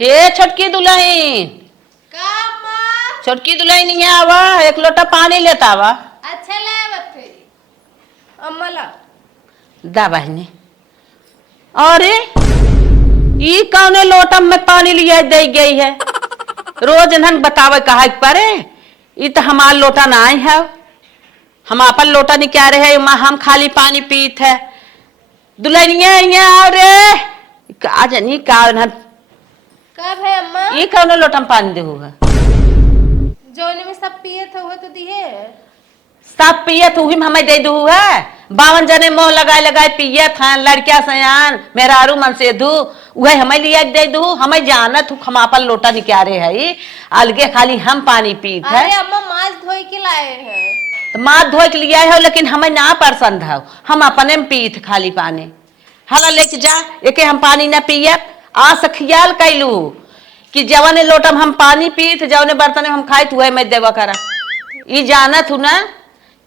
हे छोटकी दुल्हन, का अम्मा? छोटकी दुल्हन यहाँ आवा, एक लोटा पानी लेता आवा। अच्छा ले आवत फिर अम्मा ला। दा बहनी। अरे ई कौने लोटा में पानी लिया दे गई है? रोज नन बतावे कहा परे, ई तो हमार लोटा ना आई है। हम अपन लोटा निकाल रहे है, हम खाली पानी पीत है। दुल्हनिया यहाँ आओ रे, का जानी का नन कब है अम्मा? ई कौने लोटा में पानी देहू है? जोने में सब पिए थे वो तो दिए। सब पियत हुई हमें दे दू है। 52 जने मोह लगाए लगाए पियत हैं, लड़किया सयान मेहरारू मन से दू वह हमें लिया दे दू। हमें जानत हूँ हम अपन लोटा निकारे है, अलगे खाली हम पानी पीत है। अरे अम्मा माछ धोई के लाए हैं। तो माथ धोए के लिया है, लेकिन हमें ना पसंद है। हम अपने में पीत खाली पानी। हला लेके जा, एके हम पानी ना पियत। आज से ख्याल कैलू कि जवने लोटा में हम पानी पीत, जवने बर्तन में हम खाइत वह मैं देवा करा। ई जानत हूँ ना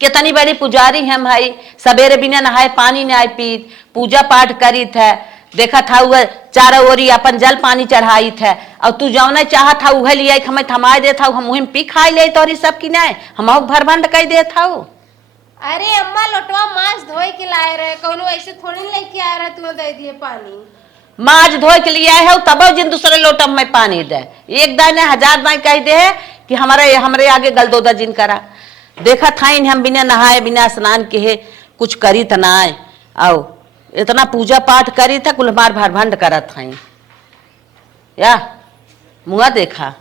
कितनी बड़ी पुजारी है भाई। सवेरे बिना नहाए पानी नहीं पीत, पूजा पाठ करीत है। देखा था वह चारों ओरी अपन जल पानी चढ़ाई थे, और तू जौने चाह था वह लिया हमें थमाए देता हूँ। हम मुहिम पी खाई ले तो सब की नहीं हम भरभंड कह देता हूँ। अरे अम्मा लोटवा माछ धोई के लाए रहे, कौनो ऐसे थोड़ी लेके आए रहे तू दे दिए पानी। माछ धोए के लिए है तब जिन दूसरे लोटा में पानी दे। एक दाने 1000 दाए कह दे कि हमारे आगे गलदोदा जिन करा। देखा था हम बिना नहाए बिना स्नान के कुछ करी त ना आओ इतना पूजा पाठ करी था कुल मार भरभंड करत था या मुआ देखा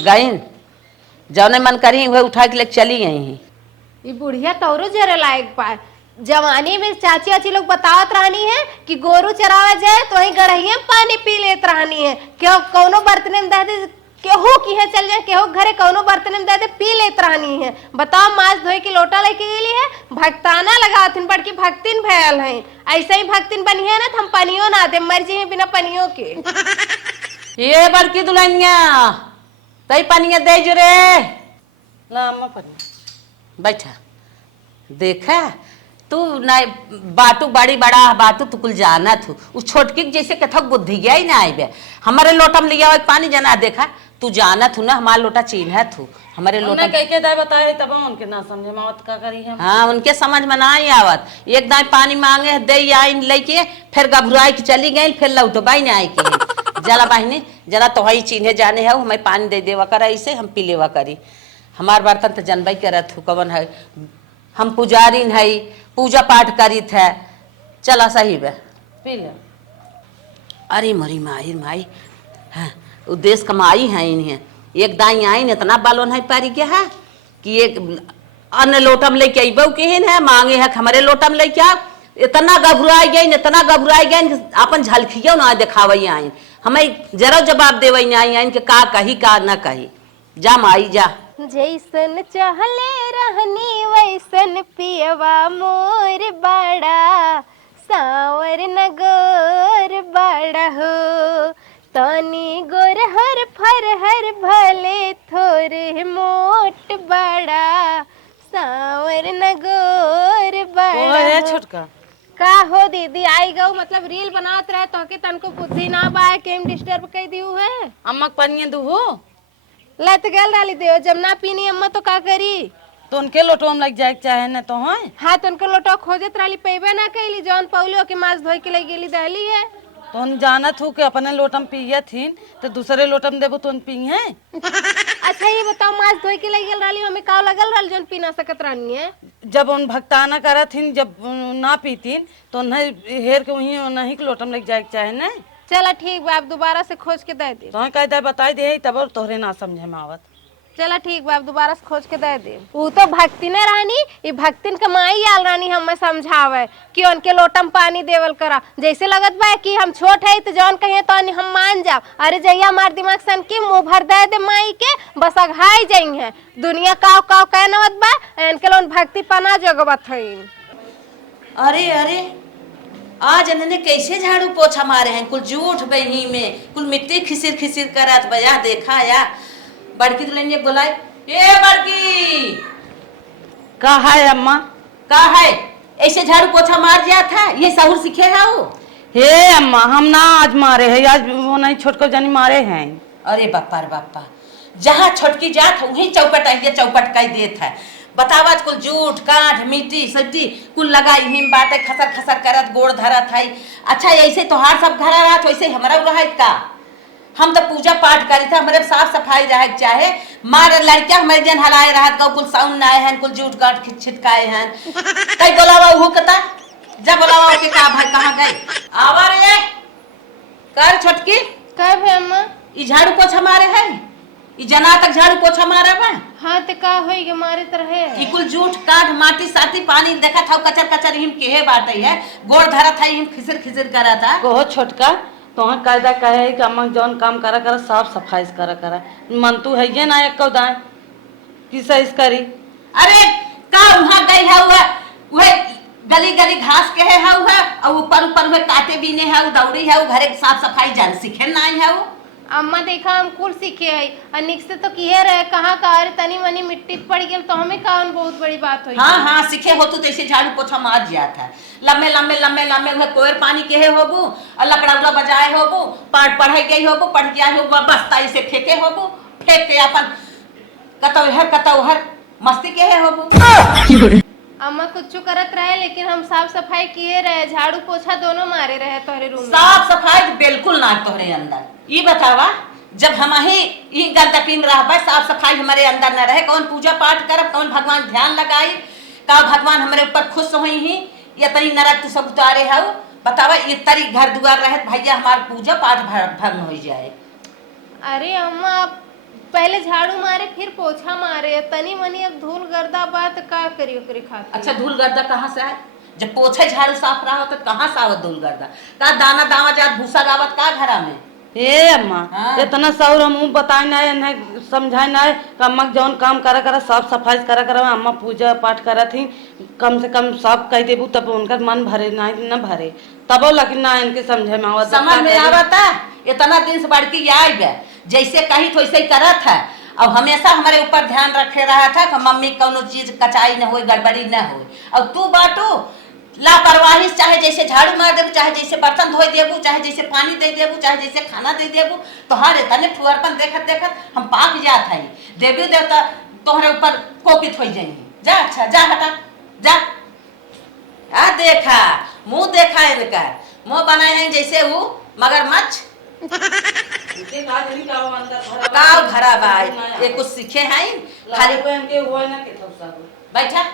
गईन जौने मन करी वह उठा के लेके चली गई। ये बुढ़िया तौरो जरे लायक पाए। जवानी में चाची आची लोग बतावत रहनी है कि गोरू चरावा जाए तो वही गढ़िया पानी पी लेत रहनी है। क्यों कौनो बर्तन में दे दे, केहू की है चल जाए, केहू घरे कौनो बर्तन में दे दे पी लेत रहनी है। बताओ माछ धोए के लोटा लेके गेली है, भक्ताना लगाथिन बड़की भक्तिन भयल है। ऐसे ही भक्तिन बनी है ना तो हम पनियो ना दे, मर जी बिना पनियो के। ये बड़की दुल्हनिया तई पनिया दे जो रे ला अम्मा पनिया बैठा। देखा तू ना बाटू बड़ी बड़ा बाटू तू कुल जाना थू उस छोटकी जैसे कथक बुद्धि गया ही ना आए। हमारे लोटा में लिया पानी जना देखा तू जाना थू ना हमारा लोटा चीन है थू हमारे लोटा कह के दाई बताए तब उनके ना समझे मावत का करी है। हाँ उनके समझ में ना ही आवत। एक दाई पानी मांगे दे आई लेके फिर घबराई के चली गई, फिर लौटो बाई ने आई के जला बहनी जरा तो ही चीन्हे जाने है हमें पानी दे देवा करा ऐसे हम पी लेवा करी। हमार बर्तन तो जनबई करत हूँ कवन है, हम पुजारी है पूजा पाठ करी थे। चला सही बे पी ले। अरे मरी माई माई हाँ देश कमाई है इन्हें। एक दाई आई इतना बालोन है पारी के है कि एक अन्य लोटा में लेके अबो केहन है मांगे है हमारे लोटा में लेके आ। इतना घबराई गई इतना घबराई गई अपन झलकियो ना दिखावई आई हमें जरा जवाब देवई आई आई कि का कही का न कही। जा माई जा। जैसन चहले रहनी वैसन पियवा मोर बड़ा, सावर नगोर बड़ा हो। तनी गोर हर फर हर भले थोरे मोट बड़ा, सावर नगोर बड़ा छोटका का हो दीदी आई गो मतलब रील बनात रहे तो के तनको बुद्धि ना बा के डिस्टर्ब कर दियो है। अम्मा पनिया दू हो लत गल डाली दे जब ना पीनी अम्मा तो का करी। तो उनके लोटो में लग जाए चाहे न तो है। हाँ तो उनके लोटो खोजत रही पेबे ना कैली जौन पौलियो के माछ धोई के ले गेली दहली है। तो उन जानत हो कि अपने लोटम पिया थीन तो दूसरे लोटम देबो तो पी है। अच्छा ये बताओ माछ धोई के ले गेल रही हमें का लगल रहल जौन पी ना सकत रहनी है। जब उन भक्ताना करत थीन जब ना पीतीन तो नहीं हेर के वही नहीं के लोटम लग जाए चाहे न। चला ठीक बा आप दोबारा से खोज के दे दे। तो कह दे बताई दे तब और तोहरे ना समझे में आवत। चला ठीक बा आप दोबारा से खोज के दे दे। वो तो भक्ति ने रानी ये भक्तिन कमाई आल रानी हमें समझावे कि उनके लोटम पानी देवल करा। जैसे लगत बा कि हम छोट है तो जौन कहिए तो हम मान जाओ। अरे जैया हमार दिमाग सन की मुंह भर दे माई के बस अघाई जाई है दुनिया काव काव कह नवत बा इनके लोन भक्ति पना जगवत है। अरे अरे आज इन्होंने कैसे झाड़ू पोछा मारे हैं कुल जूठ बही में कुल मिट्टी खिसिर खिसिर करत बया देखा या बड़की दुल्हन बोलाई ए बड़की का है अम्मा का है ऐसे झाड़ू पोछा मार जाता है ये सहूर सीखे है वो हे अम्मा हम ना आज मारे है, आज वो नहीं छोटको जानी मारे हैं। अरे बापा रे बापा, जहाँ छोटकी जात वहीं चौपट आई चौपट कह देत है। बतावा कुल जूठ काठ मिट्टी सब्जी कुल लगाई हिम बाटे खसर खसर करत गोड़ धरत है। अच्छा ऐसे तोहार सब घर रहत वैसे हमारा रह का। हम तो पूजा पाठ करी था, हमारे साफ सफाई रहे चाहे मार लड़किया हमारे जन हलाए रहत का कुल साउंड आए हैं कुल जूठ काठ छिटकाए हैं। कई बोलावा वो कता जब बोलावा के का भाई कहाँ गए आवा रे कर छोटकी का भे अम्मा ई झाड़ू पोछा मारे है ई जना तक झाड़ू पोछा मारे बा। हाँ तो का होई के मारे तरहे ई कुल जूठ काठ माटी साटी पानी देखा था कचर कचर हिम केहे बाटे है गोड़ धरा था हिम खिसर खिसर करा था। कहो छोटका तोहर कायदा कहे कि अम्मा जौन काम करा करा साफ सफाई करा मन तू है ये ना एक दाए कि सही करी। अरे का वहां गई है वह गली गली घास के है और ऊपर ऊपर हुए काटे बीने है दौड़ी है घरे साफ सफाई जान सीखे ना है वो। अम्मा देखा हम कुल सीखे है और निक से तो किए रहे कहाँ का अरे तनी मनी मिट्टी पड़ गई तो हमें कौन बहुत बड़ी बात हुई। हाँ हाँ सीखे हो तो ऐसे झाड़ू पोछा मार जिया था लम्बे लम्बे लम्बे लम्बे हुए कोयर पानी के है होबू और लकड़ा उड़ा बजाए होबू पढ़ाई गई होबू पढ़ के आई होबू बस्ता इसे फेंके होबू फेंक के अपन कतौहर मस्ती के है होबू। अम्मा कुछ करत रहे लेकिन हम साफ सफाई किए रहे झाड़ू पोछा दोनों मारे रहे तोहरे रूम में। साफ सफाई बिल्कुल ना तोहरे अंदर ये बतावा जब हम ही गंदगी में रहबे साफ सफाई हमारे अंदर न रहे कौन पूजा पाठ करब कौन भगवान ध्यान लगाई का भगवान हमारे ऊपर खुश हुई ही ये तरी नरक तू सब उतारे है बतावा ये तरी घर दुआर रहे भैया हमार पूजा पाठ भंग हो जाए। अरे अम्मा आप पहले झाड़ू मारे फिर पोछा मारे तनी मनी अब धूल गर्दा बात का करियो करे खातिर। अच्छा धूल गर्दा कहाँ से आए जब पोछे झाड़ू साफ रहा हो तो कहाँ से आवत धूल गर्दा का दाना दावा जात भूसा गावत का घरा में। ए अम्मा हाँ। इतना सौर हम बताए ना समझाए ना अम्मा जौन काम करा साफ सफाई करा अम्मा पूजा पाठ करा थी कम से कम सब कह देबू तब उनका मन भरे ना न भरे तब लेकिन ना इनके समझे में आवत समझ में आवता इतना दिन से बढ़ती आई गए जैसे कही तो वैसे ही करत है और हमेशा हमारे ऊपर ध्यान रखे रहा था कि मम्मी कोनो चीज कचाई न हो गड़बड़ी न हो और तू बाटू लापरवाही चाहे जैसे झाड़ू मार देबू चाहे जैसे बर्तन धोई देबू चाहे जैसे पानी दे देबू चाहे जैसे खाना दे देबू तोहारे तने फुअरपन देखत देखत हम पाक जात है देवी देवता तोहरे ऊपर कोपित हो जाएंगे। जा अच्छा जा हटा जा आ देखा मुंह देखा इनका मुंह बनाए हैं जैसे वो मगरमच्छ गाँव घरा बाई ये कुछ सीखे हैं खाली बैठा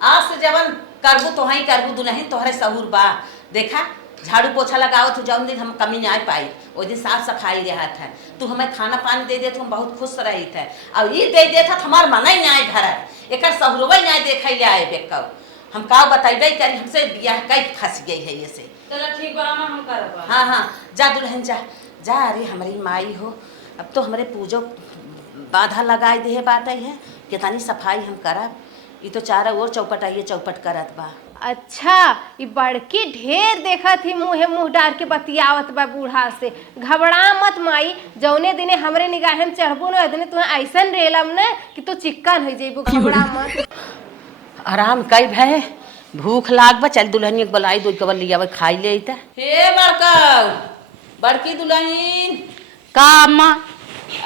आज से जवन करबू तो ही करबू दुल्हन तोहरे सहूर बा देखा झाड़ू पोछा लगाओ तो जौन दिन हम कमी ना पाई वो दिन साफ सफाई रहा था तू हमें खाना पानी दे दे तो हम बहुत खुश रही थे और ये दे दे था हमार मन ही ना घर एक सहूरवा ना देख ले आए बेकौ हम का बताइबे करी हमसे बियाह कई फंस गई है ये से। चलो ठीक बा हम करब। हाँ हाँ जा दुल्हन जा जा अरे हमारी माई हो अब तो हमारे पूजो बाधा लगाए दे बात है कितनी सफाई हम करब ये तो चारों ओर चौपट आइए चौपट करत बा। अच्छा ये बड़की ढेर देखा थी मुँहे मुँह डाल के बतियावत बा बूढ़ा से घबरा मत माई जौने दिने हमरे निगाह में चढ़बू न दिने तुम्हें ऐसन रेलम न कि तू चिक्कन हो जेबू घबरा मत। आराम कई भय भूख लाग बा चल दुल्हन बुलाई दो कबर लिया खाई ले हे बड़का बड़की दुल्हन का अम्मा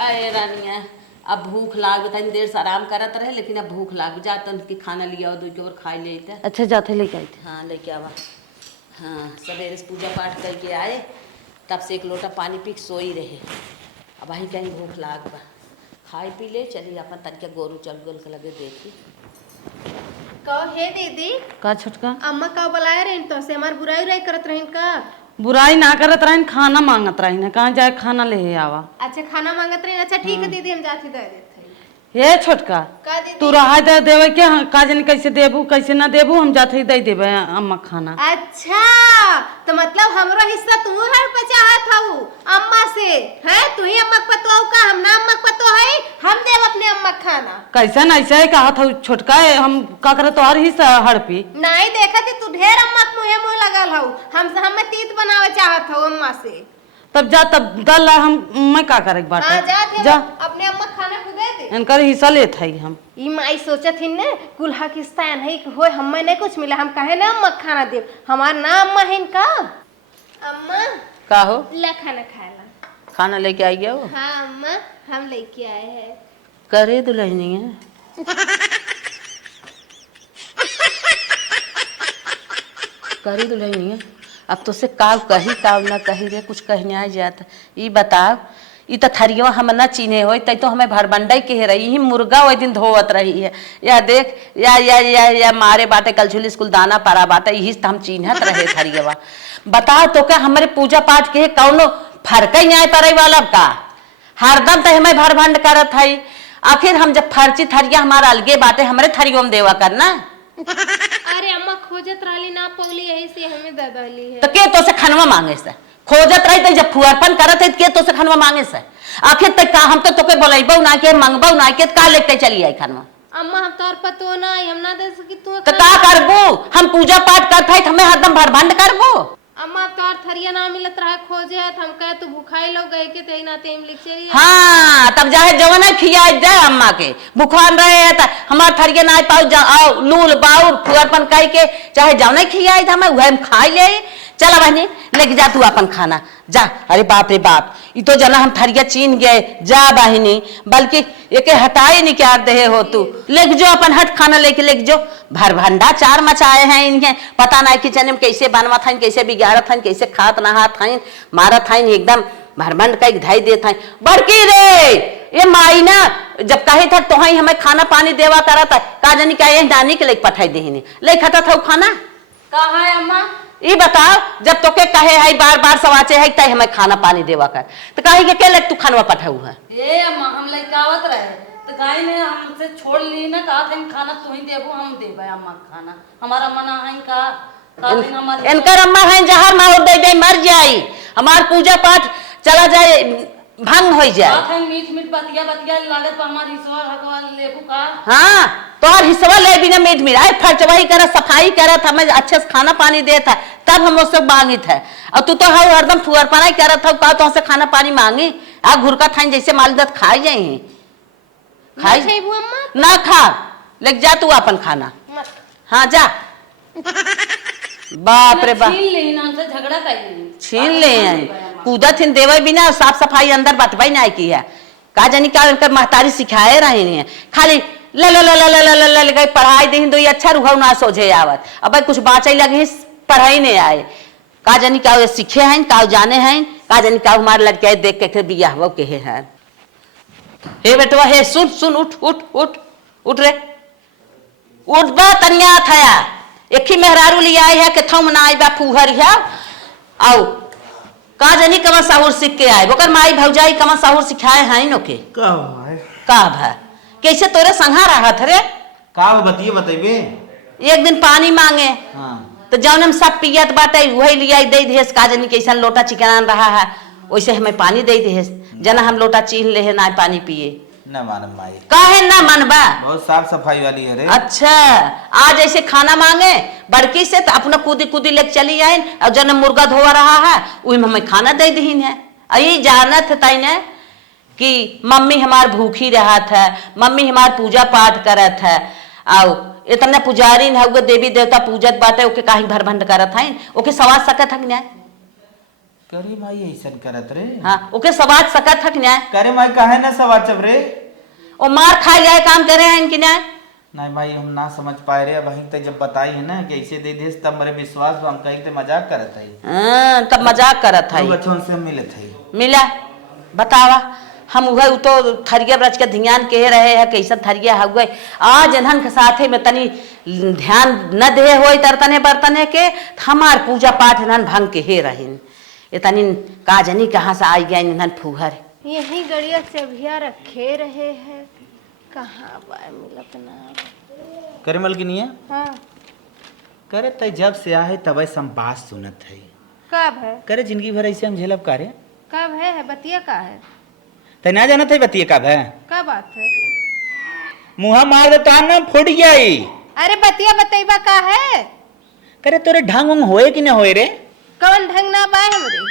अरे रानिया अब भूख लाग तनी देर से आराम करत रहे लेकिन अब भूख लाग जा तन के खाना लिया दो कबर खाई ले अच्छा जाते लेके आई हाँ लेके आवा हाँ सवेरे से पूजा पाठ करके आए तब से एक लोटा पानी पी के सोई रहे अब वहीं कहीं भूख लाग बा खाई पी ले चली अपन तनिका गोरू चल गोल के लगे देखी कहो हे दीदी का छोटका अम्मा का बुलाया रही तो से हमार बुराई उराई करत रही का। बुराई ना करत रही खाना मांगत रही कहाँ जाए खाना ले आवा। अच्छा खाना मांगत रही अच्छा ठीक है दीदी हम जाती दे देते हे छोटका का दीदी तू रहा दे देवे के का जाने कैसे देबू कैसे ना देबू हम जाते ही दे देवे अम्मा खाना। अच्छा तो मतलब हमरो हिस्सा तू हर पचाहत हऊ अम्मा से है तू ही अम्मा को पतो का हम ना अम्मा को पतो है हम देव अपने अम्मा खाना कैसे ऐसे ही कहा था छोटका हम का करे तो हर हिस्सा हड़पी नहीं देखा थी तू ढेर अम्मा के मुंह मुंह लगल हऊ हम तीत बनावे चाहत हऊ अम्मा से तब जा तब दल हम मैं का करे बात हां जा अपने अम्मा खाना को दे दे इनकर हिस्सा लेत है हम ई माई सोचत हिन ने कुल्हा किस्ता नहीं होय हमें नहीं कुछ मिला हम कहे ना अम्मा खाना देव हमार ना अम्मा हिन का अम्मा का हो ला खाना खाला। खाना लेके आई हो? हाँ अम्मा हम लेके आए हैं। करे दुल्हनी है करे दुल्हनी है। अब तो से काव कही काव ना कही रे, कुछ कहने आ जाता। ई बताओ, ई तो थरियो हम न चीने हो तै तो हमें भरबंडई कह रही ही, मुर्गा वो दिन धोवत रही है। या देख या मारे बाटे कल झुली स्कूल दाना पारा बाटे, यही तो हम चिन्हत रहे थरियवा। बताओ तो क्या हमारे पूजा पाठ के कौनो फर्क ही नहीं पड़े वाला का? हरदम तो हमें भरभंड करत है। आखिर हम जब फर्ची थरिया हमारा अलगे बाटे, हमारे थरियो में देवा करना। अरे अम्मा खोजत रही ना पौली, यही से हमें ददली है। तो के तो से खनवा मांगे से खोजत रही, तो जब फुअरपन करत है के तो से खनवा मांगे से? आखिर तक का हम तो तोके बोलेबो ना के मंगबो ना के का लेके चली आई खनवा? अम्मा हम तोर पतो ना, हम ना दे सकी तू। तो का करबो? हम पूजा पाठ करत है, हमें हरदम भरभंड करबो? अम्मा तोर थरिया ना मिलत रहा खोजे है, हम कहे तू भूखाई लोग गए के ते ना तेम लिख चली। हाँ तब जाहे जवन है खिया जाए अम्मा के बुखार रहे है त हमार थरिया ना पाऊ जाओ लूल बाउर फुअरपन कह के चाहे जवन खिया हमें वह हम खाई ले। चला बहनी लेके जा तू अपन खाना जा। अरे बाप रे बाप, ये तो जना हम थरिया चीन गए। जा बहनी, बल्कि एक हटाए नहीं क्या दे हो तू। लेके जो अपन हट खाना लेके लेके जो। भरभंडा चार मचाए हैं इन्हें, पता नहीं किचन में कैसे बनवा था, कैसे बिगाड़त था, कैसे खात नहा था, मारत था, एकदम भरभंड का धाई देता है। बड़की रे ये माई ना जब कहे था तो हमें खाना पानी देवा करा था, का जानी क्या ये नानी के लेके पठाई दे ले खाता था खाना। कहा है अम्मा? ये बताओ, जब तो के कहे है बार बार सवाचे है तय हमें खाना पानी देवा कर, तो कहे के ले तू खानवा पठाऊ है? ए अम्मा हम लइकावत रहे तो गाय ने हमसे छोड़ ली ना, कहा था खाना तू ही देबो, हम देबे अम्मा खाना। हमारा मना है का दिन हमारे इनकर अम्मा है जहर मार दे दे मर जाई, हमार पूजा पाठ चला जाए भंग हो जाए। बात है मीठ मीठ बतिया बतिया लागत पर हमारी ईश्वर हकवा लेबू का। हाँ तोहर हिस्सा ले बिना मीठ मिलाए फर्चवाही करत सफाई करत हमें अच्छे से खाना पानी देता तब हम उससे मांगित है। और तू तो हरदम फुअरपना करत हो, का तो से खाना पानी मांगी आ घुरका थाई जैसे मालदत खाई जाई खाई अम्मा ना खा लेके जा तू अपन खाना। हाँ जा। बाप रे बाप, छीन ले ना, हमसे झगड़ा कर छीन ले आई कूदत हिन देवे बिना साफ सफाई अंदर बतवाई नहीं की है। का जानी क्या इनकर महतारी सिखाए रहे नहीं है, खाली ल ल ल ल ल ल ल ल पढ़ाई दे दो अच्छा रुहाऊ ना सोझे आवत। अब कुछ बाँचे लगे पढ़ाई नहीं आए, का जानी क्या सीखे हैं, का जाने हैं, का जानी क्या हमारे लड़के देख के बिया हो के है। हे बेटवा हे सुन सुन उठ उठ उठ उठ रे उठ बा तनिया थया एक ही मेहरारू लिया है कि थम ना आई बा फूहर है। आओ का जानी कमा साहुर सीख के आए ओकर माई भौजाई कमा साहुर सिखाए हैं नो के का भा कैसे तोरे संघा रहा रे का बतिए बतेबे। एक दिन पानी मांगे हाँ तो जौन हम सब पियत बाटे वही लिया दे देस का जानी कैसा लोटा चिकनान रहा है वैसे हमें पानी दे देस जना हम लोटा चीन ले ना पानी पिए न मानम माई काहे ना मनबा बहुत साफ सफाई वाली है रे। अच्छा आज ऐसे खाना मांगे बड़की से तो अपना कूदी कूदी लेके चली आए और जन मुर्गा धोआ रहा है वही में हमें खाना दे दीन है। यही जानत है ताई ने कि मम्मी हमार भूखी रहा था, मम्मी हमार पूजा पाठ करत है और इतने पुजारी न देवी देवता पूजत बाटे ओके काहे भरभंड करत है ओके सवाज सकत हक न्याय करे माई ऐसन करत रे। हाँ ओके सवाज सकत हक न्याय करे माई काहे ना सवार चब रे। ओ मार खाए जाए काम करे हैं इनकी न्याय नहीं भाई हम ना समझ पाए रे। अब तो जब बताई है ना कि ऐसे दे देस तब मेरे विश्वास हम कहीं ते मजाक करत है। तब मजाक करत है बच्चों से मिले थे मिला बतावा हम वह तो थरिया ब्रज के ध्यान कह रहे हैं कैसा थरिया हुए आज इन्हन के साथे में तनी ध्यान न दे हो तरतने बर्तने के हमार पूजा पाठ इन्हन भंग के हे रहीन इतनी का जनी कहाँ से आई गए इन्हन फूहर यही गड़िया से अभिया रखे रहे हैं कहाँ बाय मिलत ना करे मलकिनी है। हाँ करे तय जब से आए तब हम बात सुनत है। कब है करे जिंदगी भर ऐसे हम झेलब करे कब है बतिया का है तय ना जाना था बतिए कब है क्या बात है मुहा मार दे तो ना फुट गई। अरे बतिया बतईबा का है करे तोरे ढंग उंग होए कि न होए रे। कौन ढंग ना बाय हमरे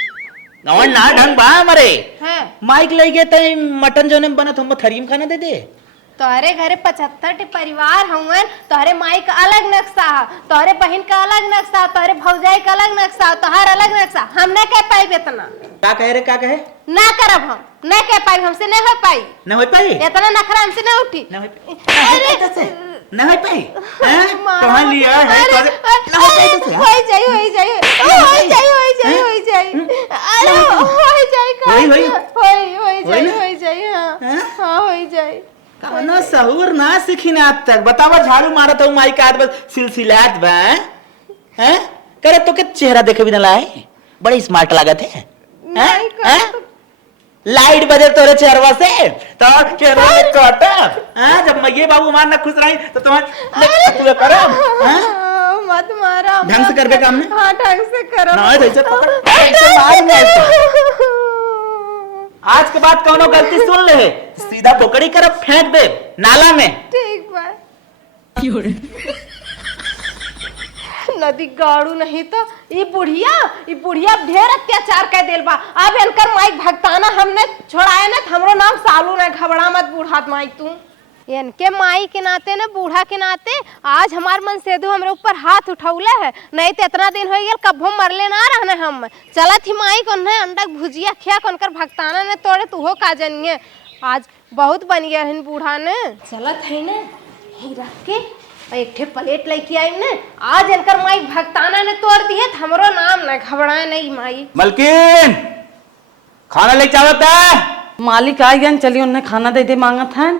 और ना ढंग बा मरे है माइक लई गए तय मटन जोने में बनत हम थरी में खाना दे दे तोहरे घरे 75 परिवार हवन, तोहरे माई का अलग नक्शा है, तोहरे बहन का अलग नक्शा, तोहरे भौजाई का अलग नक्शा, तोहर अलग नक्शा। हम न कह पाई इतना। का कहे रे, का कहे? ना करब, हम न कह पाई, हमसे नहीं हो पाई। न हो पाई? इतना नखरा हमसे नहीं उठी। न हो पाई? न हो पाई? कहां लिया है अरे, न हो पाई तो होई जाई अरे होई जाई हां होई जाई। कवनो सहूर ना सीखी ना अब तक। बतावा झाड़ू मारत हूँ माई का हाथ बस सिलसिलात बा हैं? करे तो के चेहरा देखे भी ना लाए, बड़ी स्मार्ट लागत है हैं? लाइट बजे तोरे चेहरवा से तो चेहरा में काटा हैं? जब मैं बाबू मान ना खुश रही तो तुम्हारे तू करो हैं? मत मारा, ढंग से करबे काम में। हां ढंग से करो ना ऐसे पकड़ ऐसे मार नहीं। आज के बाद कौनो गलती सुन ले सीधा पोकड़ी करब फेंक दे नाला में। ठीक बा। नदी गाड़ू नहीं तो ये बुढ़िया ढेर अत्याचार कर देल बा। अब इनकर माइक भगताना हमने छोड़ाए ना, हमरो नाम सालू ने। घबरा मत बूढ़ात माइक तू। इनके माई के नाते ना, बूढ़ा के नाते आज हमार मन सेधु हमरे ऊपर हाथ उठौले है, नहीं तो इतना दिन हो गया कब्बो मरले ना रहने हम। चलत ही माई को ने अंडा भुजिया खिया उनकर भगताना ने तोड़े तू हो का जनिए। आज बहुत बन गया है बूढ़ा ने। चलत है ना ही रख के एक ठे प्लेट लेके आई ने, आज इनकर माई भगताना ने तोड़ दी है। हमरो नाम ना घबराए नहीं माई। मलकिन खाना लेके आवत है। मालिक आ गया, चलिए उन्हें खाना दे दे मांगा था।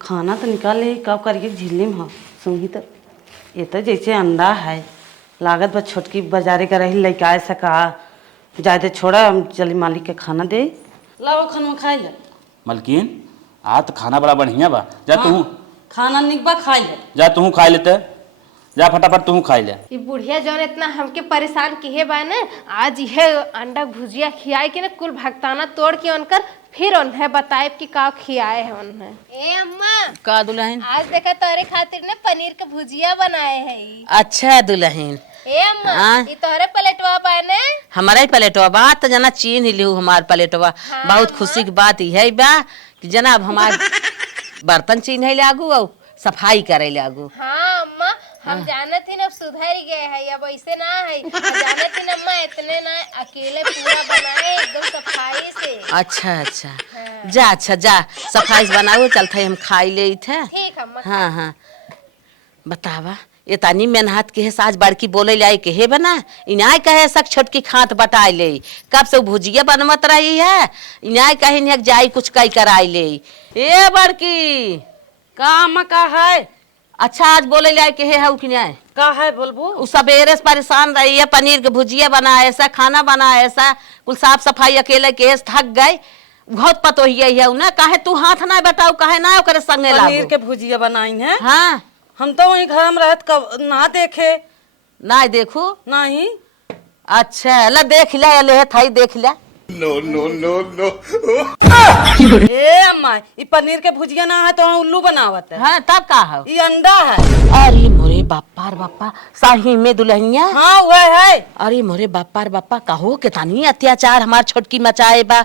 खाना तो निकाल ले, कब करिए झिल्ली में। हाँ सुनी तो ये तो जैसे अंडा है लागत बस, छोटकी बाजारे का रही लेके आए सका जाते छोड़ा। हम चली मालिक के खाना दे लाओ, खाना खाए जा। मलकिन आ तो खाना बड़ा बढ़िया बा, जा हाँ, तू खाना निकबा खाई जा। जा तू खाई लेते, जा फटाफट तू खाई ले। ये बुढ़िया जौन इतना हमके परेशान किए बा ना, आज यह अंडा भुजिया खियाए के ना कुल भगताना तोड़ के उनकर फिर उन्हें बताए कि का खियाए है उन्हें। ए अम्मा का दुल्हन? आज देखा तोरे खातिर ने पनीर के भुजिया बनाए है। अच्छा दुल्हन, ए अम्मा हाँ? ये तोरे प्लेटवा बाने? हमारा ही प्लेटवा बात तो जना चीन ही लिहू हमार प्लेटवा। हाँ, बहुत खुशी की बात है बा कि जनाब हमार बर्तन चीन है लागू और सफाई करे लागू। हाँ अम्मा हम जानत ही ना, अब सुधर गए है, अब ऐसे ना है। जानत ही ना अम्मा, इतने ना अकेले पूरा बनाए एकदम सफाई से। अच्छा अच्छा हाँ। जा अच्छा जा सफाई से बनाओ, चलते हम खाई ले थे। ठीक अम्मा। हाँ हाँ बतावा ये तानी मेहनत के है, साज बड़की बोले लाई के है बना इनाय कहे सक छोटकी खात बटाई ले, कब से भुजिया बनमत रही है इनाय कहे नहीं जाई कुछ कई कराई ले। ए बड़की का अम्मा का है? अच्छा आज बोले लाई के है कि नहीं? का है बोलबो? उ सवेरे से परेशान रही है, पनीर के भुजिया बना ऐसा, खाना बना ऐसा, कुल साफ सफाई अकेले के थक गए। बहुत पतो ही है ना, काहे तू हाथ ना बताओ, काहे ना ओकरे संगे लागो। पनीर के भुजिया बनाई है। हाँ हम तो वहीं घर में रहत कब ना देखे ना देखू नहीं। अच्छा ला देख ले ले थाई देख ले। ए अम्मा ये पनीर के भुजिया ना है तो हम उल्लू बनावत है। हाँ तब का है? ये अंडा है। अरे मोरे बापा रे बापा, साही में दुल्हनिया। हाँ वह है। अरे मोरे बापा रे बापा, कहो के तानी अत्याचार हमार छोटकी मचाए बा।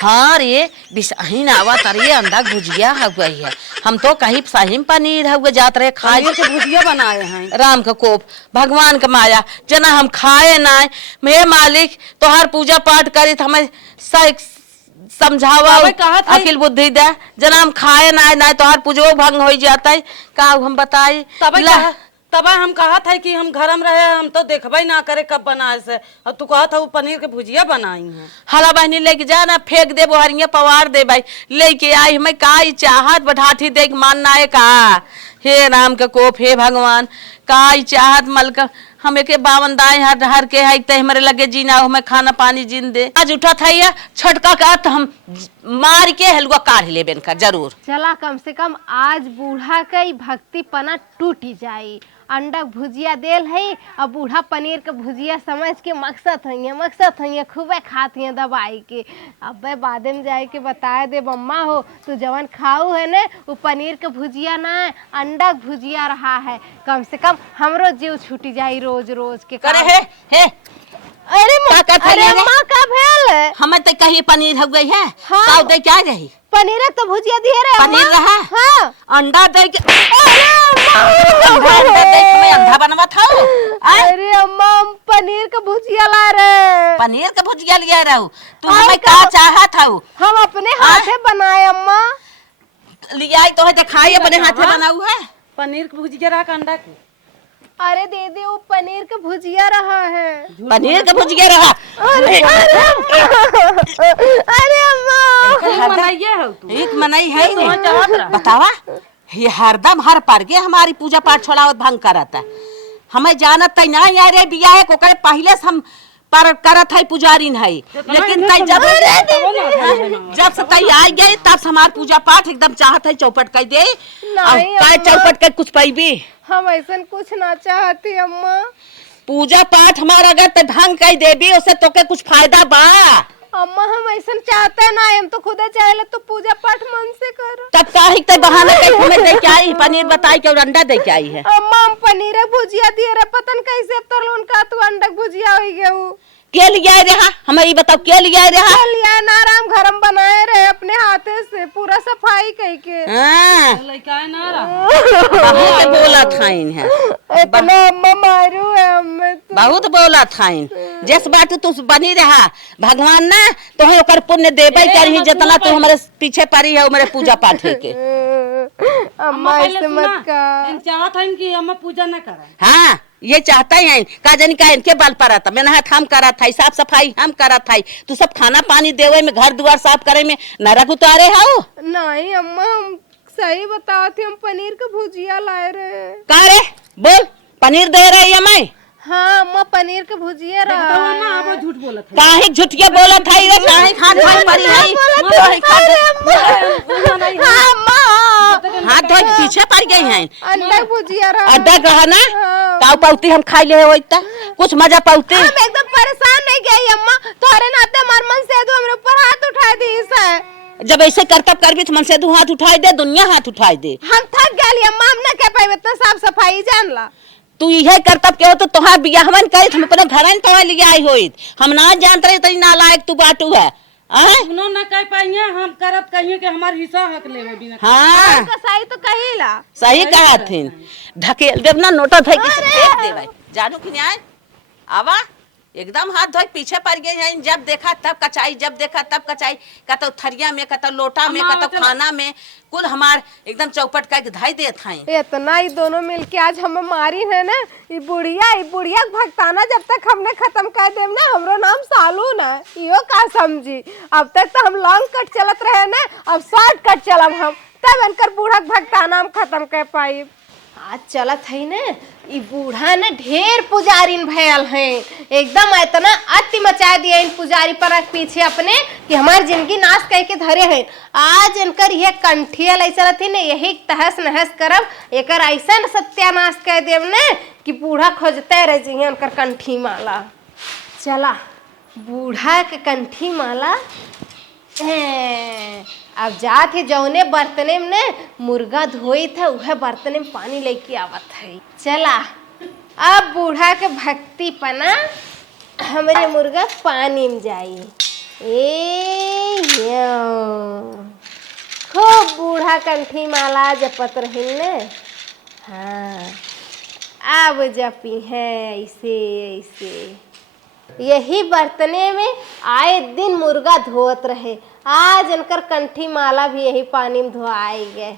हाँ रे बिसहीन आवा तारी अंडा भुजिया हो गई है। हम तो कहीं साहिम पनीर हुए जात रहे खाए पनीर के भुजिया बनाए हैं। राम का कोप भगवान का माया जना हम खाए ना। मैं मालिक तोहार पूजा पाठ करी हमें समझावा अकिल बुद्धि दे, जना हम खाए ना तोहार पूजो भंग हो जाता है। का हम बताई तब हम कहा था कि हम घर में रहे, हम तो देखबे ना करे कब बनाए से, और तू कहा था वो पनीर के भुजिया बनाई है। हला बहनी लेके जा ना, फेंक दे बोहरिया पवार दे भाई लेके आई। हमें का चाहत बढ़ाठी देख मानना है का? हे राम का कोप, हे भगवान का चाहत मलका हमें के बावन दाए हर के है ते हमारे लगे जीना हमें खाना पानी जिन दे। आज उठा था या छटका का तो हम मार के हलवा काढ़ ले बेन का जरूर। चला कम से कम आज बूढ़ा का भक्ति पना टूट जाई। अंडा भुजिया देल है, अब बूढ़ा पनीर के भुजिया समझ के मकसद है खूबे खाती है दवाई के। अब बाद में जाए के बताए दे मम्मा हो तू जवन खाऊ है ना वो पनीर के भुजिया ना अंडा भुजिया रहा है। कम से कम हमरो जीव छूटी जाई रोज रोज के करे हे अरे का करत अरे है रे? अम्मा का भेल हमें तो कहीं पनीर हो गई है हाँ। ताऊ दे क्या रही पनीर तो भुजिया दिए रे अम्मा। पनीर रहा हाँ अंडा दे के अरे अंडा दे के हमें अंधा बनवा था अरे अम्मा हम पनीर का भुजिया ला रहे। पनीर के भुजिया लिया रहू तू और हमें का? का चाहत हऊ हम अपने हाथे बनाए अम्मा। लिया तो है दिखाई अपने हाथे बनाऊ है पनीर की भुजिया रहा अंडा की अरे दीदी वो पनीर का भुजिया रहा है। पनीर के भुजिया रहा अरे अम्मा बनाइए हो तू एक मनाई है ही नहीं बतावा ये हरदम हर पर के हमारी पूजा पाठ छोड़ावत भंग करत है हमें जानत तई ना यारे बिया है को करे पहले से हम पर करत है पुजारी नहीं लेकिन तई जब से तई आ गई तब से हमार पूजा पाठ एकदम चाहत है चौपट कर दे और नहीं काय अम्मा। चौपट कर कुछ पाईबी हम ऐसा कुछ ना चाहती अम्मा। पूजा पाठ हमारा अगर ते भंग कर देबी उससे तोके कुछ फायदा बा अम्मा हम ऐसा चाहते ना हम तो खुदा चाहे तो पूजा पाठ मन से करो। तब काहे ते बहाना कई हमें दे के आई पनीर बताई के और अंडा दे के आई है अम्मा हम पनीर के भुजिया दिए रे पतन कैसे तर उनका तू अंडा के भुजिया हो गया हूँ के लिया रहा हमें ये बताओ के लिया रहा लिया नाराम घर में बनाए रहे अपने हाथे से पूरा सफाई कह के। हां लड़का है ना रहा बहुत बोला थाइन है इतना अम्मा मारू है हमें तो। बहुत बोला थाइन जिस बात तू बनी रहा भगवान ना तो है ओकर पुण्य देबे करही जितना तू हमारे पीछे पड़ी है हमारे पूजा पाठ के अम्मा ऐसे मत कर। चाहत है कि हम पूजा न करें हाँ ये चाहता ही है का जनी का इनके बाल पर आता मैंने हाथ हम करा था साफ सफाई हम करा था तू सब खाना पानी देवे में घर द्वार साफ करे में नरक उतारे हाउ नहीं अम्मा हम सही बताओ थे हम पनीर का भुजिया लाए रहे। का रे बोल पनीर दे रही है मैं हाँ अम्मा पनीर का भुजिया रहा ना अब झूठ बोलत है काहे झुटिया बोला था रे काहे खान खान पड़ी है काहे खान हाँ अम्मा हाथ धो के पीछे पड़ गई हैं अंडा का भुजिया रहा। अड्डा रहा ना हाँ। काऊ पाउती हम खाई ले हो इतना कुछ मजा पाउती हम एकदम परेशान नहीं गई अम्मा तोरे नाते हमार मन से तो हमरे ऊपर हाथ उठा दी है। जब ऐसे करतब करबी तो मन से दू हाथ उठाई दे दुनिया हाथ उठाई दे हम थक गए अम्मा हम ना कह पाए इतना साफ सफाई जान ला। तू यह करतब के हो तो तोहार बियाहवन करे हम अपने घर में तोहा लिया आई होई हम ना जानत रहे तई नालायक तू बाटू है सुनो ना कह पाइए हम करत कहिए कि हमार हिस्सा हक लेवे बिना हाँ का सही तो कहिला। सही कहा थी ढकेल देव ना नोटा था कि देख देवे जानू कि न्याय आवा एकदम हाथ धोए पीछे पड़ गए हैं जब देखा तब कचाई जब देखा तब कचाई कतो थरिया में कतो लोटा में कतो खाना में कुल हमार एकदम चौपट का धाई देत हैं इतना ही दोनों मिलके आज हमें मारी है ना ये बुढ़िया भगताना जब तक हमने खत्म कर देम ना हमरो नाम सालू ना यो का समझी अब तक तो हम लॉन्ग कट चलत रहे ना अब शॉर्ट कट चलब हम तब इनकर बूढ़ा भगताना हम खत्म कर पाई। आज चलत है ना ये बूढ़ा ना ढेर पुजारीन भयल हैं एकदम इतना अति मचा दिया इन पुजारी पर पीछे अपने कि हमारी जिंदगी नाश करके धरे हैं। आज इनकर यह कंठियल ऐसा रहती ना यही तहस नहस करब एकर ऐसा सत्यानाश कर देव ने कि बूढ़ा खोजते रह जाइए उनकर कंठी माला। चला बूढ़ा के कंठी माला अब जाके जौने बर्तने में ने मुर्गा धोई था वह बर्तने में पानी लेके आवत है। चला अब बूढ़ा के भक्ति पना हमारे मुर्गा पानी में जाई खूब बूढ़ा कंठी माला जपत रही ने। हाँ अब जपी है ऐसे ऐसे यही बर्तने में आए दिन मुर्गा धोत रहे आज इनकर कंठी माला भी यही पानी में धोआई गए।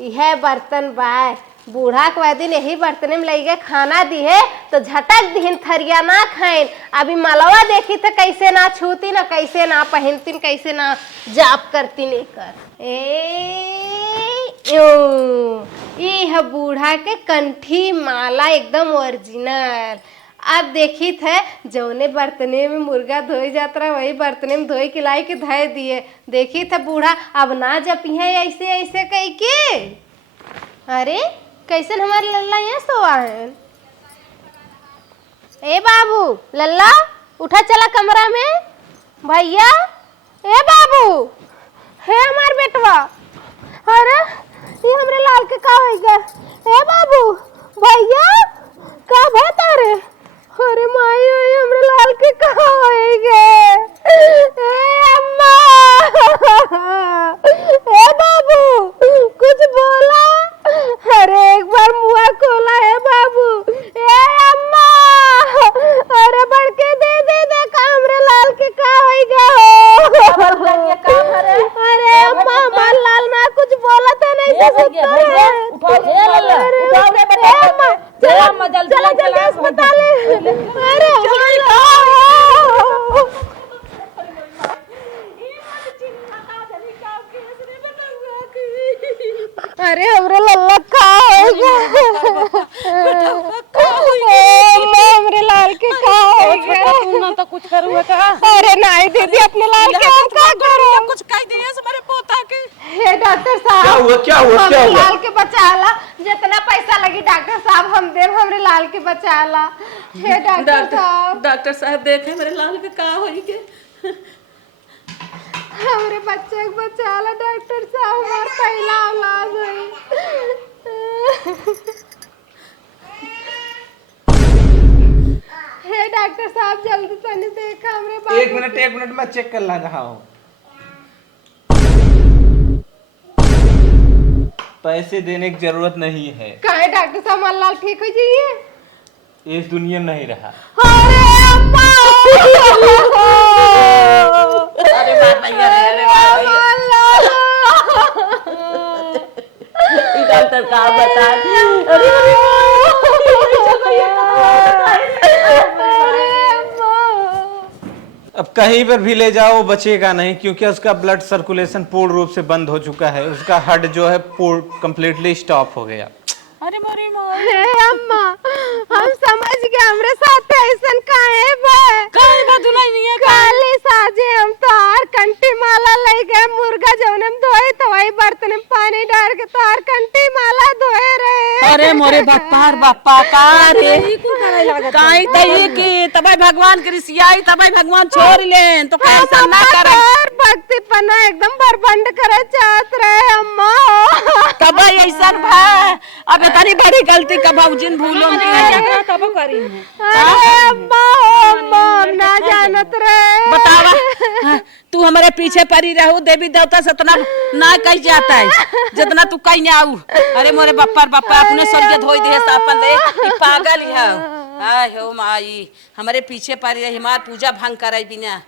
यह बर्तन बाय बूढ़ा के दिन यही बर्तन में लग गए खाना दी है तो झटक दीन थरिया ना खाइन अभी मालवा देखी तो कैसे ना छूती ना कैसे ना पहनतीन कैसे ना जाप करती नहीं कर ये बूढ़ा के कंठी माला एकदम ओरिजिनल। अब देखी थे जौने बर्तने में मुर्गा धोई जाता रहा वही बर्तने में धोई खिलाई के धय दिए देखी थे बूढ़ा अब ना जपी है ऐसे ऐसे कह के। अरे कैसे हमारे लल्ला यहाँ सोआ है। ए बाबू लल्ला उठा चला कमरा में भैया ए बाबू है हमार बेटवा। अरे ये हमरे लाल के का हो गया ए बाबू भैया का बता रे। अरे माई हमरे लाल के का कुछ करूँ का? अरे नहीं दीदी, अपने लाल के हम क्या करो? कुछ कह दिए हमारे पोता के। हे डॉक्टर क्या साहब, हुआ क्या हुआ क्या हमरे हुआ? लाल के बचाला, जितना पैसा लगी डॉक्टर साहब हम देव, हमरे लाल के बचाला। हे डॉक्टर साहब, डॉक्टर साहब देखे मेरे लाल के का होई के। हमरे बच्चे को बचाला डॉक्टर साहब, हमार पहला औलाद है। हे डॉक्टर साहब, जल्दी तनी देखा हमरे बाबू। एक मिनट मैं चेक कर ला रहा हूँ। पैसे देने की जरूरत नहीं है, काहे डॉक्टर साहब, हमारा लाल ठीक हो जाइए। इस दुनिया में नहीं रहा। अरे अम्मा, अरे बात नहीं है, अरे बात नहीं है। डॉक्टर का बता। अब कहीं पर भी ले जाओ बचेगा नहीं, क्योंकि उसका ब्लड सर्कुलेशन पूर्ण रूप से बंद हो चुका है। उसका हार्ट जो है पूर्ण कंप्लीटली स्टॉप हो गया। अरे मोरी माँ, हे अम्मा, हम समझ गए हमरे साथ ऐसन काहे बा? काहे बा दुलाई नहीं है? काली साजे हम तोहार कंठी माला ले गए, मुर्गा जौन हम धोए तो वही बर्तन में पानी डाल के तोहार कंठी माला धोए रहे। अरे मोरे बाप्पा का रे काई तई की तबे भगवान के रिसियाई, तबे भगवान छोड़ लेन तो कैसा ना करे। और भक्ति पना एकदम बरबंड करे चाहत रहे अम्मा। तबे ऐसा भा अब तनी बड़ी गलती का भाऊजिन भूलो तब करी अरे अम्मा, अम्मा हम ना जानत रहे। बतावा, हाँ, तू हमारे पीछे पड़ी रहू, देवी देवता से इतना ना कही जाता है जितना तू कहीं ना आऊ। अरे मोरे बप्पा अपने स्वर्ग धोई दे सापन ले, ई पागल है। आय हो माई, हमारे पीछे पड़ी रही, हमार पूजा भंग करे बिना।